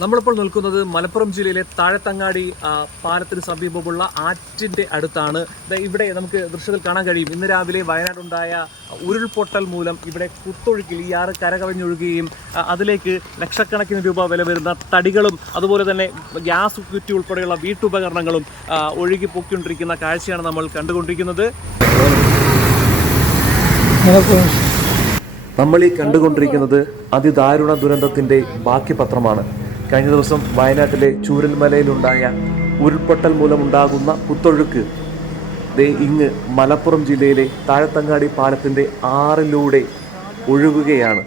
നമ്മളിപ്പോൾ നിൽക്കുന്നത് മലപ്പുറം ജില്ലയിലെ താഴത്തങ്ങാടി പാലത്തിന് സമീപമുള്ള ആറ്റിൻ്റെ അടുത്താണ്. ഇവിടെ നമുക്ക് ദൃശ്യത്തിൽ കാണാൻ കഴിയും, ഇന്ന് രാവിലെ വയനാടുണ്ടായ ഉരുൾപൊട്ടൽ മൂലം ഇവിടെ കുത്തൊഴുക്കിൽ ഈ ആറ് കരകവിഞ്ഞൊഴുകുകയും അതിലേക്ക് ലക്ഷക്കണക്കിന് രൂപ വില വരുന്ന തടികളും അതുപോലെ തന്നെ ഗ്യാസ് കുറ്റി ഉൾപ്പെടെയുള്ള വീട്ടുപകരണങ്ങളും ഒഴുകി പൊക്കിക്കൊണ്ടിരിക്കുന്ന കാഴ്ചയാണ് നമ്മൾ കണ്ടുകൊണ്ടിരിക്കുന്നത്. നമ്മൾ ഈ കണ്ടുകൊണ്ടിരിക്കുന്നത് അതിദാരുണ ദുരന്തത്തിൻ്റെ ബാക്കി പത്രമാണ്. കഴിഞ്ഞ ദിവസം വയനാട്ടിലെ ചൂരൽമലയിലുണ്ടായ ഉരുൾപൊട്ടൽ മൂലമുണ്ടാകുന്ന കുത്തൊഴുക്ക് ഇങ്ങ് മലപ്പുറം ജില്ലയിലെ താഴത്തങ്ങാടി പാലത്തിൻ്റെ ആറിലൂടെ ഒഴുകുകയാണ്.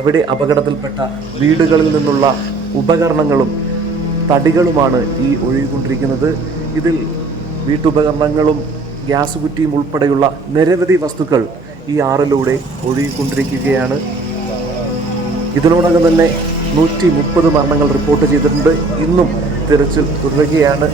അവിടെ അപകടത്തിൽപ്പെട്ട വീടുകളിൽ നിന്നുള്ള ഉപകരണങ്ങളും തടികളുമാണ് ഈ ഒഴുകിക്കൊണ്ടിരിക്കുന്നത്. ഇതിൽ വീട്ടുപകരണങ്ങളും ഗ്യാസ് കുറ്റിയും ഉൾപ്പെടെയുള്ള നിരവധി വസ്തുക്കൾ ഈ ആറിലൂടെ ഒഴുകിക്കൊണ്ടിരിക്കുകയാണ്. ഇതിനോടകം തന്നെ 130 മരണങ്ങൾ റിപ്പോർട്ട് ചെയ്തിട്ടുണ്ട്. ഇന്നും തിരച്ചിൽ തുടരുകയാണ്.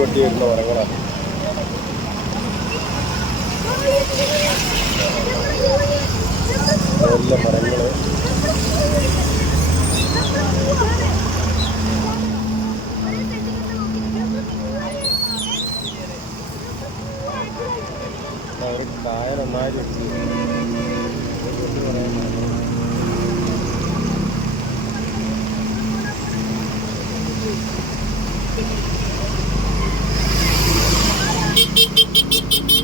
വെട്ടിയിരുന്ന മരങ്ങളാണ്. നല്ല മരങ്ങള് അവർ കായ നന്നായിട്ട്